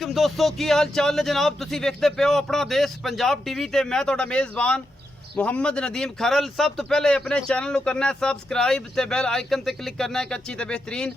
वालेकुम दोस्तों की हाल चाल है जनाब। तुसी वेखदे पे हो अपना देश पंजाब टीवी ते मैं तुहाडा मेज़बान मुहम्मद नदीम खरल। सब तो पहले अपने चैनल को करना है सबसक्राइब ते बेल आइकन ते क्लिक करना है एक अच्छी ते बेहतरीन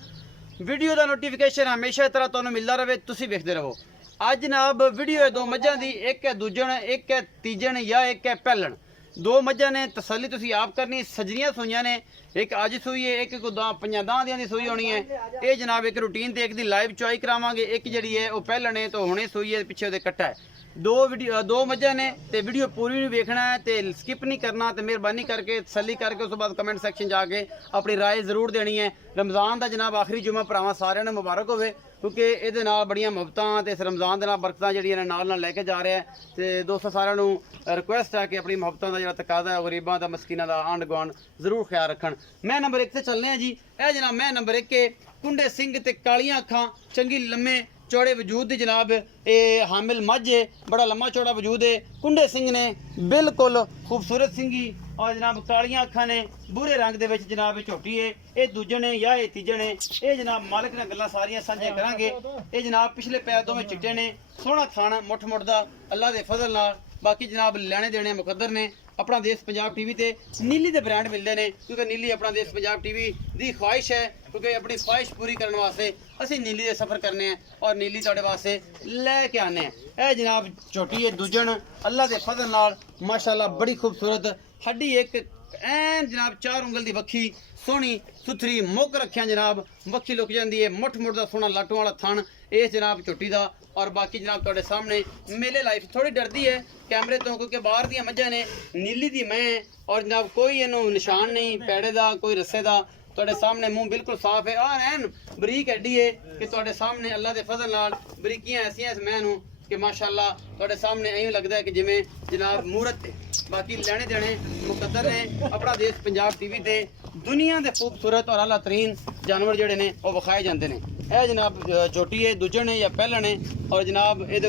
वीडियो का नोटिफिकेशन हमेशा इस तरह तुहानू मिलता रहे। तुसी वेखदे रहो। अज जनाब वीडियो है दो मझां दी, एक है दूजन एक है तीजन या एक है पैलन। दो मझां ने तसली तुसी आप करनी। सजरियां सूइयां ने, एक अज सूई है एक को पंजां दां दी सूई होनी है। ये जनाब एक रूटीन ते एक दी लाइव चुआई करावांगे। एक जिहड़ी है वह पैलन है तो हुणे सूई है, पिछे उहदे कट्टा है। दो मझां ने ते वीडियो पूरी नहीं वेखना है तो स्किप नहीं करना। तो मेहरबानी करके तसली करके उस बाद कमेंट सैक्शन जाके अपनी राय जरूर देनी है। रमज़ान का जनाब आखिरी जुम्मा भरावां सारिਆਂ ਨੂੰ मुबारक होवे, क्योंकि ये बड़िया मुहब्बतां ते इस रमज़ान के बरकतां जिहड़ियां नाल लैके जा रहे हैं। तो दोस्तों सारिਆਂ ਨੂੰ रिक्वेस्ट है कि अपनी मुहब्बतां का जिहड़ा तकाजा है गरीबां का मस्कीनां का आंढ गुआंढ जरूर ख्याल रखन। मैं नंबर 1 से चलने हैं जी। यह जनाब मैं नंबर 1 के कुंडे सिंह ते कालियां अखां चंगी लम्मे चौड़े वजूद दी जनाब ये हामिल मझ है। बड़ा लम्मा चौड़ा वजूद है। कुंडे सिंह ने बिल्कुल खूबसूरत सिंगी और जनाब कालियां अखां ने बुरे रंग दे विच जनाब झोटी है। ये दूजन है या ये तीजन है। ये जनाब मालिक ने गल्लां सारियां सांझे करांगे। ये जनाब पिछले पैर दोवें चिट्टे ने, सोहना थाना मुठ मुठदा अल्लाह दे फजल नाल। बाकी जनाब लेने देने मुकद्दर ने। अपना देश पंजाब टीवी ते नीली दे ब्रांड मिलते हैं, क्योंकि नीली अपना देश पंजाब टीवी की ख्वाहिश है, क्योंकि अपनी ख्वाहिश पूरी करने वास्ते असी नीली दे सफ़र करने हैं और नीली तुहाडे वास्ते लैके आने हैं। यह जनाब झोटी है दूजन अल्लाह के फजल नाल माशाअल्लाह बड़ी खूबसूरत हड्डी एक ऐन जनाब 4 उंगल की वक्खी सोहनी सुथरी मुक रखिया जनाब वक्खी लुक जाती है। मुठ मुठ का सोहना लाटों वाला थन इस जनाब झोटी का। और बाकी जनाब तुहाडे सामने मेले लाइफ थोड़ी डरती है कैमरे तो, क्योंकि बाहर दी मझां ने नीली दी मैं और जनाब कोई इनू निशान नहीं पैड़े का कोई रस्से का। तुहाडे सामने मुंह बिल्कुल साफ है और ऐन बरीक एडी है कि तुहाडे सामने अल्लाह के फजल नाल बरीकियां ऐसियां इस मैं नू कि माशाअल्लाह तुहाडे सामने इवें लगता है कि जिमें जनाब मूरत है। बाकी लेने देने मुकद्दर ने। अपना देश पंजाब टीवी ते दुनिया के खूबसूरत और आला तरीन जानवर जोड़े ने वो विखाए जाते हैं। यह जनाब झोटी है दूजन है या पैलन है और जनाब ये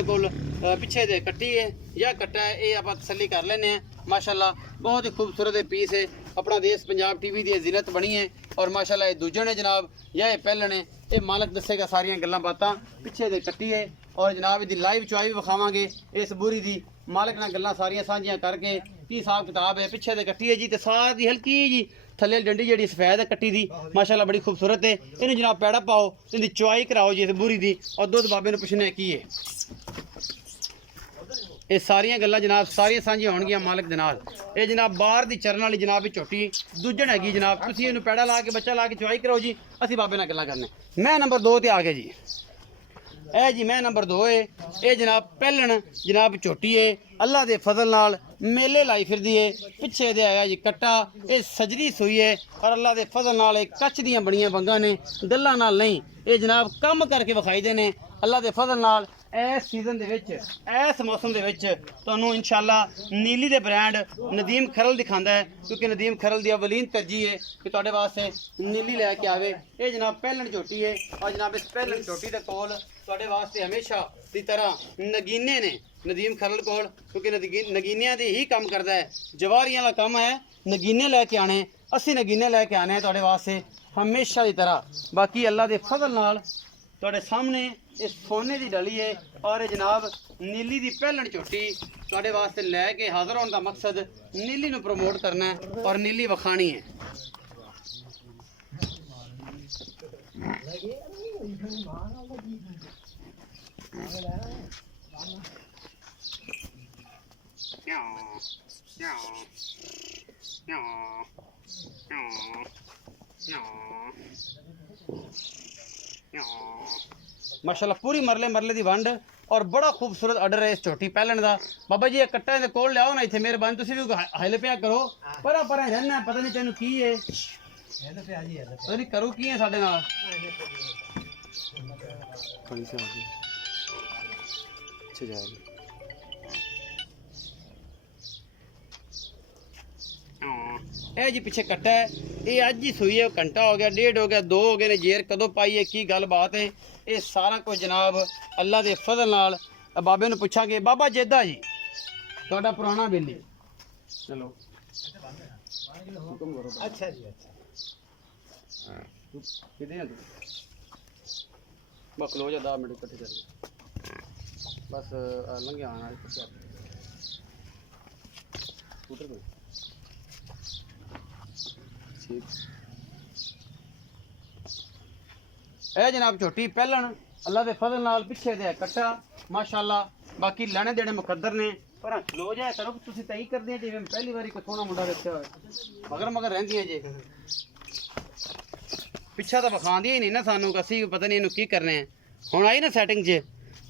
पिछे दे कट्टी है या कट्टा है। ये आप तसली कर लेने हैं। माशाअल्लाह बहुत ही खूबसूरत पीस है। अपना देश पंजाब टीवी की जिनत बनी है और माशाअल्लाह ये दूजन है जनाब या ये पैलन है। ये मालक दसेगा सारियां गल्लां बातां। पिछे दे कट्टी है और जनाब इसकी लाइव चुआई भी विखावांगे इस बुरी की। मालक ने गल्लां सारियां सांझियां करके की हिसाब किताब है। पिछे दे कट्टी है जी तो सारी हल्की जी थले डंडी जी सफेद है कट्टी दी माशाअल्लाह बड़ी खूबसूरत है। इन्हें जनाब पैड़ा पाओ इनकी चुआई कराओ जी इस बुरी की और दुध बाबे ने पुछने की है। ये सारियां गल्लां जनाब सारियां सांझियां होणगियां मालक दे नाल। ये जनाब बाहर दी चरण वाली जनाब झोटी दूजन हैगी जनाब। तुसीं इहनूं पैड़ा ला के बच्चा ला के चुआई कराओ जी। असीं बाबे नाल गल्लां करने। मैं नंबर 2 ते आ गए जी। ए जी मैं नंबर 2 है। ये जनाब पैलन जनाब झोटी है अल्लाह के फजल नाल मेले लाई फिरदी है। पिछे दे आया जी कट्टा ये सजरी सूई है और अल्लाह के फजल नाल एक कच्च दियां बड़ियां वंगां ने गल्लां नाल नहीं। ये जनाब कम करके विखाई दे ने अल्लाह के फजल नाल। इस सीजन दे विच इस मौसम दे विच तुहानूं इंशाअल्लाह नीली दे ब्रांड नदीम खरल दिखांदा है, क्योंकि नदीम खरल दी अवलीन तरजीह है कि तुहाडे वास्ते नीली लैके आवे। ये जनाब पैलन झोटी है और जनाब इस पैलन झोटी दे कोल तुहाडे वास्ते हमेशा की तरह नगीने ने नदीम खरल कोल, क्योंकि नगीनियां दी ही काम करता है। जवारियां दा काम है नगीने लैके आने। असी नगीने लैके आने तुहाडे वास्ते हमेशा की तरह। बाकी अल्लाह के फजल नाल तुहाडे सामने इस सोने की डली है और ये जनाब नीली की पैलन झोटी तुहाडे वास्ते लैके हाजिर होने का मकसद नीली नूं प्रमोट करना है और नीली विखानी है। माशाअल्लाह पूरी मरले मरले दी वंड और बड़ा खूबसूरत ऑर्डर है इस झोटी पैलन का। बाबा जी कट्टा इहदे कोल लियाओ ना इत्थे मेहरबानी। तुसीं भी हाइल पिया करो पर रहना पता नहीं तेनू की है पता नहीं करो की है साडे नाल। ए जी पिछे कट्टा है ये अज ही सूई है। घंटा हो गया, 1.5 हो गया, 2 हो गए ने। जेर कदों पाई है की गल बात है। ये सारा कुछ जनाब अल्लाह के फजल नाल। बाबे नूं पुछांगे बाबा जेदा जी तुहाडा पुराना बेली चलो अच्छा जी अच्छा कितने बस लो जा 10 मिनट इकट्ठे कर बस लंघे आना स्कूटर को ठीक ए जनाब छोटी पहलन अल्लाह के फजल नाल पिछे दे कट्टा माशाअल्लाह बाकी लेने देने मुकद्दर ने पर लो जाए करो तुसी तई कर दिया जिवें पहली बारी कोई सोना मुंडा रखया होए मगर रहंदियां जे पिछा तो विखांदियां ही नहीं ना सानू असी पता नहीं इनू की करने हैं हुण आई ना सैटिंग च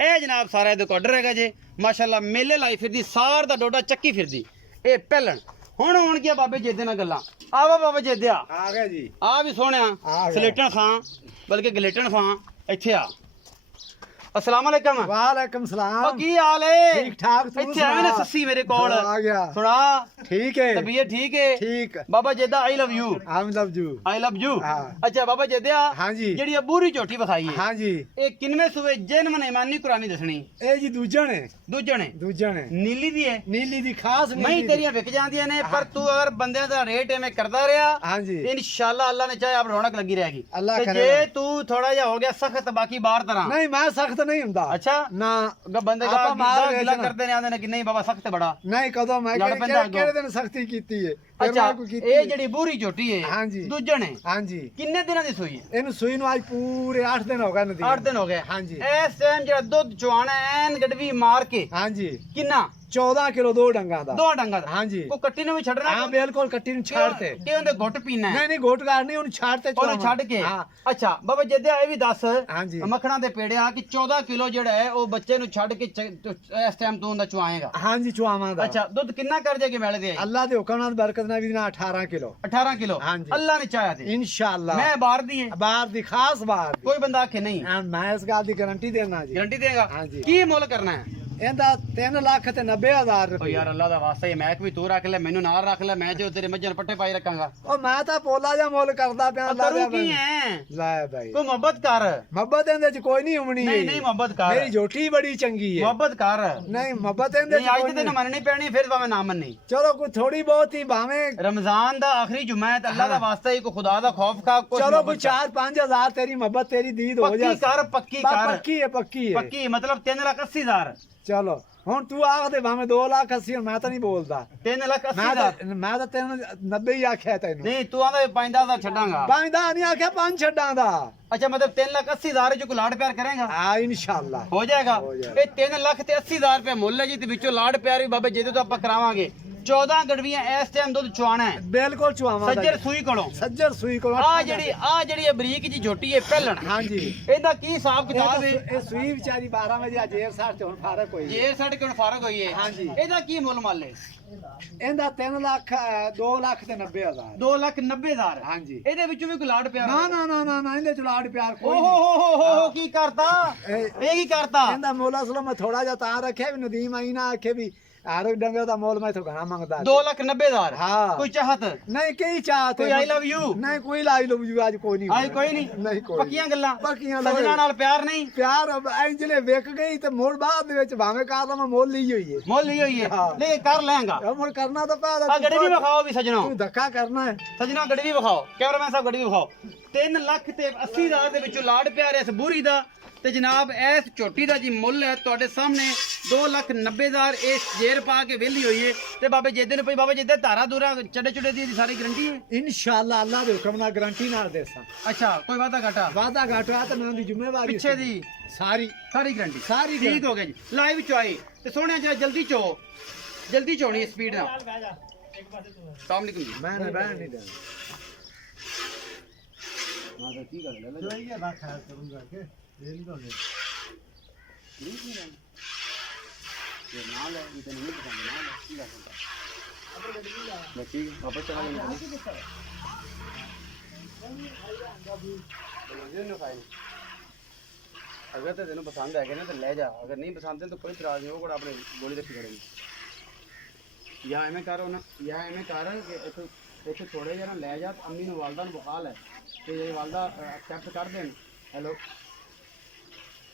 ए जनाब सारा इहदे को ऑर्डर हैगा जे माशाअल्लाह मेले लाई फिरदी सार दा डोडा चक्की फिरदी ए पहलन हुण होण गया बाबे जेदे नाल गल्लां आवा बाबा जेदया आ गया जी आ भी सोहणिया सलेटन खां बल्कि गलेटन खां इत्थे आ अस्सलाम वालेकुम वालेकुम सलाम ओ की हाल है ठीक ठाक तू इत्थे आवे ना सस्सी मेरे कोल आ गया सुना ठीक है तबीयत ठीक है ठीक बाबा जेदा आई लव यू हम love you I love you हाँ। अच्छा बाबा जेदया हाँ जी जेड़ी बूरी झोटी विखाई है हाँ जी ਇਹ ਕਿੰਨਵੇਂ ਸੂਏ ਜਨਮ ਇਮਾਨੀ ਕੁਰਾਨੀ ਦੱਸਣੀ ਇਹ ਜੀ ਦੂਜਾ ਨੇ ਦੂਜਣ ਹੈ ਨੀਲੀ ਦੀ ਹੈ ਨੀਲੀ ਦੀ ਖਾਸ ਮੈਂ ਤੇਰੀਆਂ ਵਿਕ ਜਾਂਦੀਆਂ ਨੇ ਪਰ ਤੂੰ ਅਗਰ ਬੰਦਿਆਂ ਦਾ ਰੇਟ ਐਵੇਂ ਕਰਦਾ ਰਿਹਾ हाँ जी ਤੇ ਇਨਸ਼ਾਅੱਲਾ ਅੱਲਾ ਨੇ ਚਾਹਿਆ ਆਪ ਰੌਣਕ ਲੱਗੀ ਰਹੇਗੀ ਅੱਲਾ ਤੇ ਕਰੇ ਜੇ ਤੂੰ ਥੋੜਾ ਜਿਹਾ ਹੋ ਗਿਆ ਸਖਤ ਬਾਕੀ ਬਾਹਰ ਤਰ੍ਹਾਂ नहीं मैं सख्त नहीं हुंदा ਅੱਛਾ ना ਬੰਦੇ ਆਪਾਂ ਦਾ ਮਾਰ ਗਿਲਾ ਵੇਚਣਾ। ਕਰਦੇ ਨੇ ਆਂਦੇ ਨੇ ਕਿ ਨਹੀਂ ਬਾਬਾ ਸਖਤ ਬੜਾ नहीं कदों मैं लड़ पैंदा अगों। केड़े दिन सख्ती कीती है ਅੱਛਾ को कीती ਇਹ ਜਿਹੜੀ ਬੂਰੀ ਝੋਟੀ ਹੈ हाँ जी ਦੂਜਣ ਹੈ हाँ जी ਕਿੰਨੇ ਦਿਨਾਂ ਦੀ ਸੂਈ ਹੈ ਇਹਨੂੰ ਸੂਈ ਨੂੰ ਅੱਜ ਪੂਰੇ 8 ਦਿਨ ਹੋ ਗਏ ਨਦੀ 8 ਦਿਨ ਹੋ ਗਏ हाँ जी ਇਸ ਟਾਈਮ ਜਿਹੜਾ ਦੁੱਧ ਚੁਆਣਾ ਐਨ ਗੜਵੀ ਮਾਰ ਕੇ हाँ जी ਕਿੰਨਾ 14 ਕਿਲੋ ਦੋ ਡੰਗਾਂ ਦਾ ਦੋ ਡੰਗਾ ਦਾ हाँ जी ਉਹ ਕੱਟੀ ਨੂੰ ਵੀ ਛੱਡਣਾ ਹਾਂ ਬਿਲਕੁਲ ਕੱਟੀ ਨੂੰ ਛੱਡ ਤੇ ਕਿ ਉਹਦੇ ਘੁੱਟ ਪੀਣਾ ਹੈ ਨਹੀਂ ਨਹੀਂ ਗੋਟਗਾਰ ਨਹੀਂ ਉਹਨੂੰ ਛੱਡ ਤੇ ਉਹਨੂੰ ਛੱਡ ਕੇ ਹਾਂ ਅੱਛਾ ਬਾਬਾ ਜੱਦਿਆ ਇਹ ਵੀ ਦੱਸ हाँ जी ਮੱਖਣਾ ਦੇ ਪੇੜਿਆ ਕਿ 14 ਕਿਲੋ ਜਿਹੜਾ ਹੈ ਉਹ ਬੱਚੇ ਨੂੰ ਛੱਡ ਕੇ ਇਸ ਟਾਈਮ ਤੋਂ ਉਹਦਾ ਚੁਆਏਗਾ हाँ जी ਚੁਆਵਾਂ ਦਾ ਅੱਛਾ ਦੁੱਧ ਕਿੰਨਾ ਕਰ ਜਾਏਗੇ ਮੈਲੇ ਦੇ ਅੱਲਾ ਦੇ ਹੁਕਮ ਨਾਲ ਬਰਕਤ ਨਾਲ ਵੀ ਨਾ 18 ਕਿਲੋ 18 ਕਿਲੋ ਹਾਂਜੀ। ਅੱਲਾ ਨੇ ਚਾਹਿਆ ਤੇ ਇਨਸ਼ਾਅੱਲਾ ਮੈਂ ਬਾਹਰ ਦੀ ਹੈ ਬਾਹਰ ਦੀ ਖਾਸ ਬਾਹਰ ਦੀ ਕੋਈ ਬੰਦਾ ਆਖੇ ਨਹੀਂ ਮੈਂ ਇਸ ਗੱਲ ਦੀ ਗਾਰੰਟੀ ਦੇਣਾ ਜੀ ਗਾਰੰਟੀ ਦੇਗਾ ਹਾਂਜੀ। ਕੀ ਮੁੱਲ ਕਰਨਾ ਹੈ ਇਹਦਾ 3 ਲੱਖ ਤੇ 90,000 ਓ ਰੁਪਏ ਯਾਰ ਅੱਲਾ ਦਾ ਵਾਸਤਾ ਹੀ ਮੈਂ ਵੀ ਤੂੰ ਰੱਖ ਲੈ ਮੈਨੂੰ ਨਾਲ ਰੱਖ ਲੈ ਮੈਂ ਜੋ ਤੇਰੇ ਮੱਝਾਂ ਪੱਠੇ ਪਾਈ ਰੱਖਾਂਗਾ ਉਹ ਮੈਂ ਤਾਂ ਪੋਲਾ ਜਾਂ ਮੁੱਲ ਕਰਦਾ ਪਿਆ ਅੱਲਾ ਕਰੂ ਦੇ ਕੀ ਹੈ ਲੈ ਭਾਈ ਕੋਈ ਮੁਹੱਬਤ ਕਰ ਮੁਹੱਬਤ ਇਹਦੇ ਚ ਕੋਈ ਨਹੀਂ ਹੋਣੀ ਨਹੀਂ ਨਹੀਂ ਮੁਹੱਬਤ ਕਰ ਮੇਰੀ ਝੋਟੀ ਬੜੀ ਚੰਗੀ ਹੈ ਮੁਹੱਬਤ ਕਰ ਨਹੀਂ ਮੁਹੱਬਤ ਇਹਦੇ ਨਹੀਂ ਚ ਅੱਜ ਕੋਈ ਤੇ ਤੈਨੂੰ ਮੰਨਣੀ ਪੈਣੀ ਫਿਰ ਭਾਵੇਂ ਨਾ ਮੰਨੀ ਚਲੋ ਕੋਈ ਥੋੜੀ ਬਹੁਤ ਹੀ ਭਾਵੇਂ रमजान दा आखिरी जुम्मा है तो अल्लाह का वास्ता ही को खुदा दा खौफ खा कुछ चलो मोहब्बत कोई 4-5 हजार तेरी मोहब्बत तेरी दीद हो पक्की जाए कर पक्की कर पक्की है पक्की मतलब 3,80,000 चलो ਹੁਣ ਤੂੰ ਆਖਦੇ ਭਾਵੇਂ 2,80,000 ਮੈਂ ਤਾਂ ਨਹੀਂ ਬੋਲਦਾ 3,80,000 ਮੈਂ ਤਾਂ ਤੈਨੂੰ 90 ਹੀ ਆਖਿਆ ਤੈਨੂੰ नहीं तू आंदा 5,000 छड़ांगा ਪੰਜ ਦਾ ਨਹੀਂ ਆਖਿਆ ਪੰਜ ਛੱਡਾਂ ਦਾ अच्छा मतलब 3,80,000 जो को लाड प्यार करेगा ਹਾਂ ਇਨਸ਼ਾਅੱਲਾ हो जाएगा हो जाएगा। ये 3,80,000 रुपया मुੱਲ है जी ते विचों लाड प्यार भी बाबे जेदे तो ਆਪਾਂ ਕਰਾਵਾਂਗੇ 14 ਗੜਵੀਆਂ ਇਸ ਟਾਈਮ ਦੁੱਧ ਚੁਆਣਾ ਹੈ ਬਿਲਕੁਲ ਚੁਆਵਾਂ ਸੱਜਰ ਸੂਈ ਕੋਲੋਂ ਸੱਜਰ ਸੂਈ ਕੋਲ ਆ ਜਿਹੜੀ ਇਹ ਬਰੀਕ ਜੀ ਝੋਟੀ ਹੈ ਪਹਿਲਣ ਹਾਂਜੀ ਇਹਦਾ ਕੀ ਹਿਸਾਬ ਕਿਤਾਬ ਹੈ ਇਹ ਸੂਈ ਵਿਚਾਰੀ 12 ਵਜੇ ਜੇਰ ਸਾਰ ਤੇ ਹੁਣ ਫਾਰਕ ਹੋਈ ਜੇ ਸਾਡੇ ਕੋਲ ਫਰਕ ਹੋਈ ਹੈ ਹਾਂਜੀ। ਇਹਦਾ ਕੀ ਮੁੱਲ ਮੰਨ ਲੈ ਇਹਦਾ 3 ਲੱਖ 2 ਲੱਖ ਤੇ 90,000 2,90,000 ਹਾਂਜੀ ਇਹਦੇ ਵਿੱਚੋਂ ਵੀ ਕੋਈ ਲਾਡ ਪਿਆਰ ਨਾ ਨਾ ਨਾ ਨਾ ਨਾ ਇਹਦੇ ਚ ਲਾਡ ਪਿਆਰ ਕੋਈ ਓਹੋ ਨਹੀਂ ਹੋ ਹੋ ਕੀ ਕਰਤਾ ਇਹ- ਇਹ ਕੀ ਕਰਤਾ ਇਹਦਾ ਮੁੱਲ ਅਸਲ ਮੈਂ ਥੋੜਾ ਜਿਹਾ ਤਾਂ ਰੱਖਿਆ ਵੀ ਨਦੀਮ ਆਈ ਨਾ ਆਖੇ ਵੀ ਹਰ ਡੰਗਰ ਦਾ ਮੁੱਲ ਮੈਂ ਤੋਂ ਘਣਾ ਮੰਗਦਾ 2,90,000 ਹਾਂ। ਕੋਈ ਚਾਹਤ ਨਹੀਂ ਕਈ ਚਾਹਤ ਕੋਈ I love you? ਨਹੀਂ ਕੋਈ ਲਾਈ ਲਵ ਯੂ ਅੱਜ ਕੋਈ ਨਹੀਂ ਆਈ ਕੋਈ ਨਹੀਂ ਨਹੀਂ ਕੋਈ ਪੱਕੀਆਂ ਗੱਲਾਂ ਪੱਕੀਆਂ ਸੱਜਣਾ ਨਾਲ ਪਿਆਰ ਨਹੀਂ ਪਿਆਰ ਇੰਜਲੇ ਵਿਕ ਗਈ ਤੇ ਮੋੜ ਬਾਅਦ ਦੇ ਵਿੱਚ ਭਾਵੇਂ ਕਾਰ ਦਾ ਮੈਂ ਮੁੱਲ ਲਈ ਹੋਈ ਹੈ ਮੁੱਲ ਹੀ ਹੋਈ ਹੈ ਹਾਂ। ਲੈ ਕਰ ਲੈਂਗਾ ਇਹ ਮੁੜ ਕਰਨਾ ਤਾਂ ਪੈਦਾ ਆ ਗੱਡੀ ਵੀ ਵਿਖਾਓ ਵੀ ਸੱਜਣੋ ਤੂੰ ਧੱਕਾ ਕਰਨਾ ਹੈ ਸੱਜਣਾ ਗੱਡੀ ਵੀ ਵਿਖਾਓ ਕੈਮਰਾਮੈਨ ਸਾਹਿਬ ਗੱਡੀ ਵੀ ਵਿਖਾਓ 3,80,000 ਦੇ ਵਿੱਚੋਂ ਲਾਡ ਪਿਆਰ ਇਸ ਬੂਰੀ ਦਾ ਤੇ ਜਨਾਬ ਇਸ ਝੋਟੀ ਦਾ ਜੀ ਮੁੱਲ ਹੈ ਤੁਹਾਡੇ ਸਾਹਮਣੇ 2,90,000 ਇਹ ਜੇਰ ਪਾ ਕੇ ਵਿਹਲੀ ਹੋਈ ਹੈ ਤੇ ਬਾਬੇ ਜੇਦੇ ਨੂੰ ਪਈ ਬਾਬੇ ਜੇਦੇ ਧਾਰਾ ਦੂਰਾ ਚੱਡੇ ਚੁੱਡੇ ਦੀ ਸਾਰੀ ਗਰੰਟੀ ਹੈ ਇਨਸ਼ਾਅੱਲਾ ਅੱਲਾ ਦੇ ਹੁਕਮ ਨਾਲ ਗਾਰੰਟੀ ਨਾਲ ਦੇਸਾਂ ਅੱਛਾ ਕੋਈ ਵਾਦਾ ਘਾਟਾ ਵਾਦਾ ਘਾਟਾ ਤੇ ਮੈਂ ਦੀ ਜ਼ਿੰਮੇਵਾਰੀ ਪਿੱਛੇ ਦੀ ਸਾਰੀ ਗਰੰਟੀ ਸਾਰੀ ਠੀਕ ਹੋ ਗਿਆ ਜੀ ਲਾਈਵ ਚੋਈ ਤੇ ਸੋਹਣਿਆ ਜਰਾ ਜਲਦੀ ਚੋਣੀ ਸਪੀਡ ਨਾਲ ਸਲਾਮ ਅਲੈਕੁਮ ਜੀ ਮੈਂ ਨਾ ਬਹਿਣ ਨਹੀਂ ਦੇਣਾ ਹਾਂ ਤਾਂ ਕੀ ਗੱਲ ਲੈ ਲੈ ਚੋਈਏ ਨਾ ਖਾਇਆ ਕਰੂੰਗਾ ਕਿ ਇਹ ਨਹੀਂ ਦੋਨੇ ये नाल है इतने नहीं पसंद नाल है ठीक है बच्ची वापस चला गया अगर तो तेन पसंद है ना तो ले जा अगर नहीं पसंद है तो कोई इतराज नहीं वो अपने गोली रखी खड़ेगी या एवें कर ना या एवें कर कि इतने थोड़े जरा ले जा अम्मी ने वालदा ने बखा लै तो ये वालदा एक्सेप्ट कर देन हेलो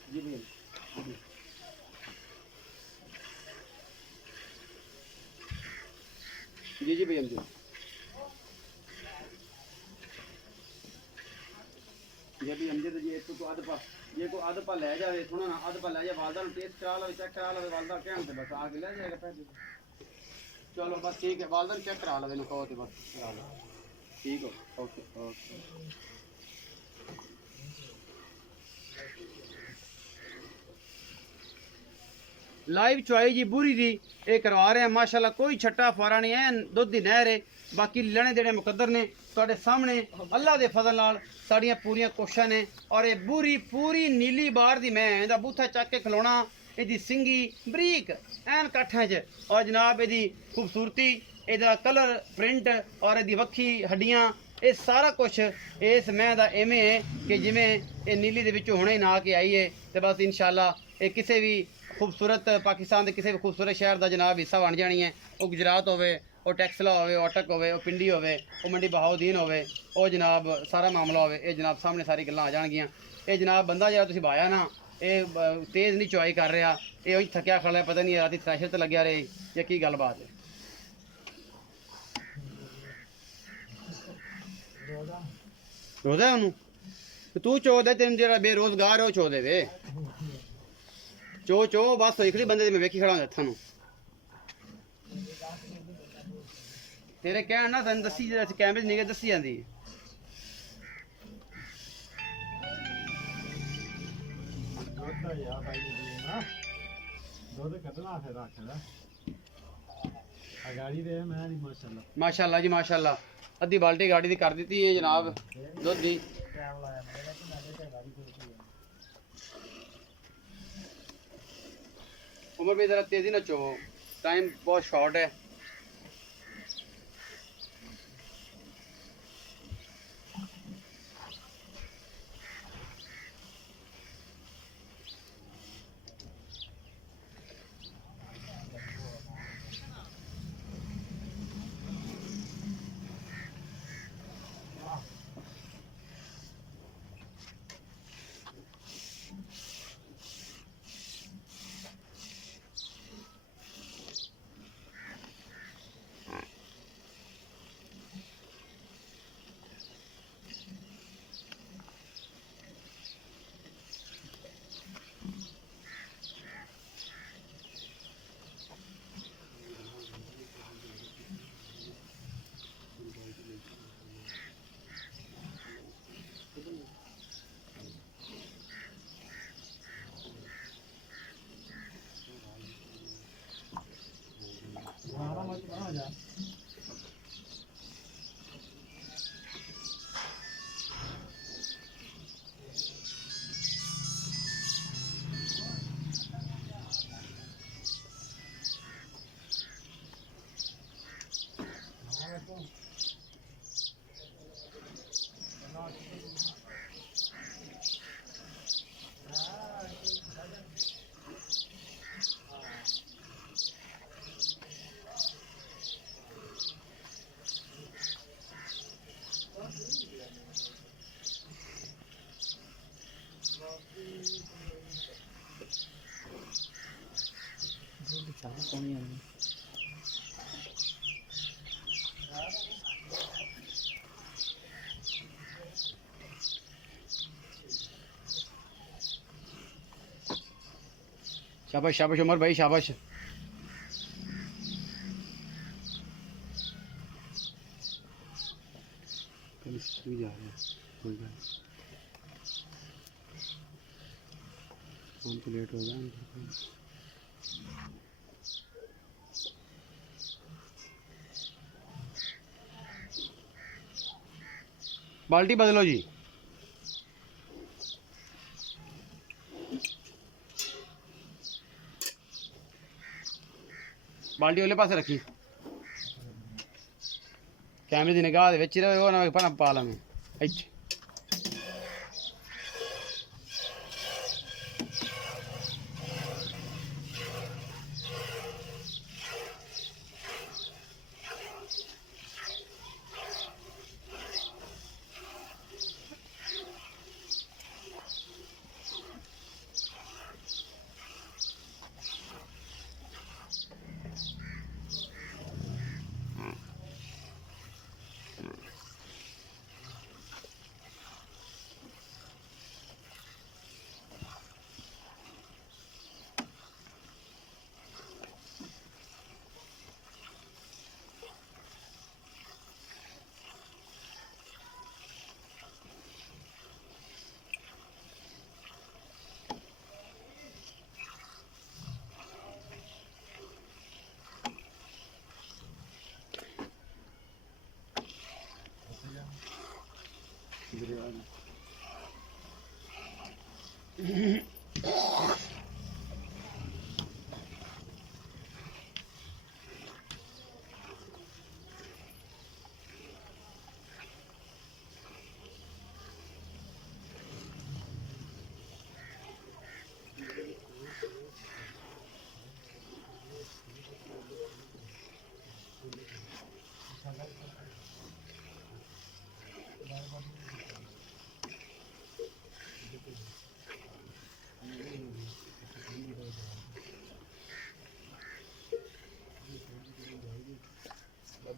जी भैया जी भैया जी जी भी हमजे तो जी तू अध पा जे को अध पा ले जाए सुनो ना अध पा ले जाए वालदा नु टेस्ट करा लो चेक करा लो वालदा कहन ते बस आके ले जाएगा पैसे चलो बस ठीक है वालदा चेक करा लो इनु कहो ते बस करा लो ठीक हो ओके ओके लाइव चुआई जी बुरी दी ये करवा रहे हैं माशाल्लाह कोई छट्टा फारा नहीं है दुध दी नहर है बाकी लेने देने मुकद्दर ने ਤੁਹਾਡੇ ਸਾਹਮਣੇ ਅੱਲਾ ਦੇ ਫਜ਼ਲ ਨਾਲ ਸਾਡੀਆਂ ਪੂਰੀਆਂ ਕੋਸ਼ਿਸ਼ਾਂ ਨੇ ਔਰ ਇਹ ਬੂਰੀ ਪੂਰੀ ਨੀਲੀ ਬਾਰ ਦੀ ਮੈਂ ਇਹਦਾ ਬੂਥਾ ਚੱਕ ਕੇ ਖਲੋਣਾ ਇਹਦੀ ਸਿੰਗੀ ਬਰੀਕ ਐਨ ਕਾਠਾਂ 'ਚ ਔਰ ਜਨਾਬ ਇਹਦੀ ਖੂਬਸੂਰਤੀ ਇਹਦਾ ਕਲਰ ਪ੍ਰਿੰਟ ਔਰ ਇਹਦੀ ਵੱਖੀ ਹੱਡੀਆਂ ਇਹ ਸਾਰਾ ਕੁਝ ਇਸ ਮੈਂ ਦਾ ਐਵੇਂ ਹੈ ਕਿ ਜਿਵੇਂ ਇਹ ਨੀਲੀ ਦੇ ਵਿੱਚੋਂ ਹੁਣੇ ਨਾ ਕੇ ਆਈ ਹੈ ਤੇ ਬਸ ਇਨਸ਼ਾਅੱਲਾ ਇਹ ਕਿਸੇ ਵੀ ਖੂਬਸੂਰਤ ਪਾਕਿਸਤਾਨ ਦੇ ਕਿਸੇ ਵੀ ਖੂਬਸੂਰਤ ਸ਼ਹਿਰ ਦਾ ਜਨਾਬ ਹਿੱਸਾ ਬਣ ਜਾਣੀ ਹੈ ਉਹ ਗੁਜਰਾਤ ਹੋਵੇ ਉਹ ਟੈਕਸਲਾ ਹੋਵੇ ਉਹ ਅਟਕ ਹੋਵੇ ਉਹ ਪਿੰਡੀ ਹੋਵੇ ਉਹ ਮੰਡੀ ਬਹਾਉਦੀਨ ਹੋਵੇ ਉਹ ਜਨਾਬ ਸਾਰਾ ਮਾਮਲਾ ਹੋਵੇ ਇਹ ਜਨਾਬ ਸਾਹਮਣੇ ਸਾਰੀ ਗੱਲਾਂ ਆ ਜਾਣਗੀਆਂ ਇਹ ਜਨਾਬ ਬੰਦਾ ਜਿਹੜਾ ਤੁਸੀਂ ਭਾਇਆ ਨਾ ਇਹ ਤੇਜ਼ ਨਹੀਂ ਚੁਆਈ ਕਰ ਰਿਹਾ ਇਹ ਉਹੀ ਥੱਕਿਆ ਖੜਾ ਪਤਾ ਨਹੀਂ ਰਾਤੀ ਥ੍ਰੈਸ਼ਰ ਤੇ ਲੱਗਿਆ ਰਹੇ ਜਾਂ ਕੀ ਗੱਲਬਾਤ ਹੈ ਰੋਜ਼ਾ ਉਹਨੂੰ ਤੂੰ ਚੋ ਦੇ ਤੈਨੂੰ ਜਿਹੜਾ ਬੇਰੋਜ਼ਗਾਰ ਉਹ ਚੋ ਦੇ ਵੇ ਚੋ ਬਸ ਇਕਲੀ ਬੰਦੇ ਦੀ ਮੈਂ ਵੇਖੀ ਖੜਾ ਹੱਥਾਂ ਨੂੰ ਤੇਰੇ ਕਹਿਣ ਨਾ ਤੈਨੂੰ ਦੱਸੀ ਜਿਹੜਾ ਕੈਮਰੇ 'ਚ ਨਿਗੇ ਦੱਸੀ ਜਾਂਦੀ ਮਾਸ਼ਾਅੱਲਾ ਜੀ ਮਾਸ਼ਾਅੱਲਾ ਅੱਧੀ ਬਾਲਟੀ ਗਾੜੀ ਦੀ ਕਰ ਦਿੱਤੀ ਹੈ ਜਨਾਬ ਦੁੱਧ ਦੀ उमर भी ज़रा तेज़ी ना चो टाइम बहुत शॉर्ट है शाबाश शाबाश उमर भाई शाबाश लेट हो गया बाल्टी बदलो जी बाल्टी वाले पास रखी कैमरे की निगाह रहे वो ना पा लवें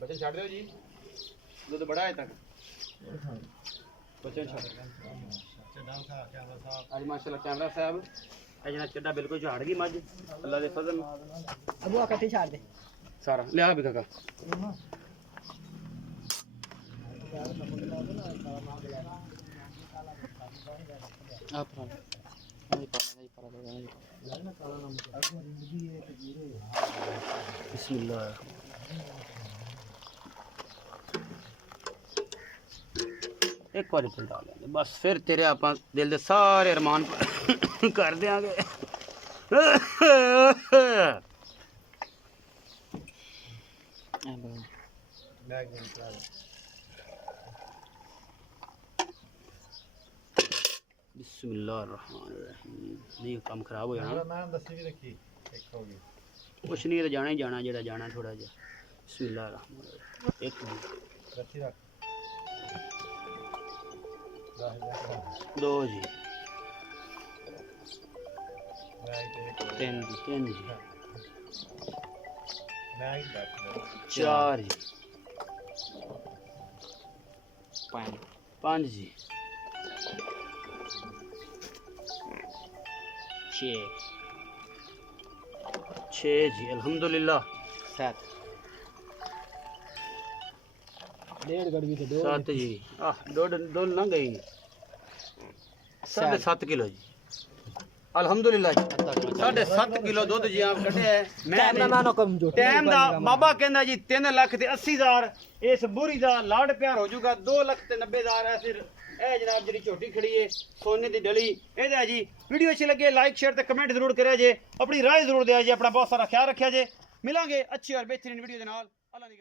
बच्चन छाड़ दो जी दूध बड़ा है तक बच्चन छाड़ आज माशाल्लाह कैमरा साहब अजना चड्डा बिल्कुल झाड़ गई मज अल्लाह दे फजल अबू इकट्ठी छाड़ दे सारा लिया भी काका आप बिस्मिल्लाह एक बार चलता लेंगे बस फिर तेरे आप दिल दे सारे अरमान कर देंगे बिस्मिल्लाहिर्रहमानिर्रहीम नहीं काम खराब हो जाना कुछ नहीं तो जाना ही जाना जेड़ा जाना थोड़ा जा बिस्मिल्लाहिर्रहमानिर्रहीम एक मिनट दो जी तीन जी चार जी पाँच जी छः जी अल्हम्दुलिल्लाह सात जी डोल ना गई 7.5 किलो जी अल्हम्दुलिल्लाह जी 7.5 किलो दूध जी आप कटे है टाइम दा बाबा कहंदा जी 3,80,000 इस बुरी दा लाड प्यार हो जाऊगा 2,90,000 है फिर ए जनाब जी छोटी खड़ी है सोने दी डली ए जी वीडियो अच्छी लगे लाइक शेयर ते कमेंट जरूर करें जे अपनी राय जरूर दिया जे अपना बहुत सारा ख्याल रखा जे मिलांगे अच्छी और बेहतरीन वीडियो दे नाल अल्लाह दी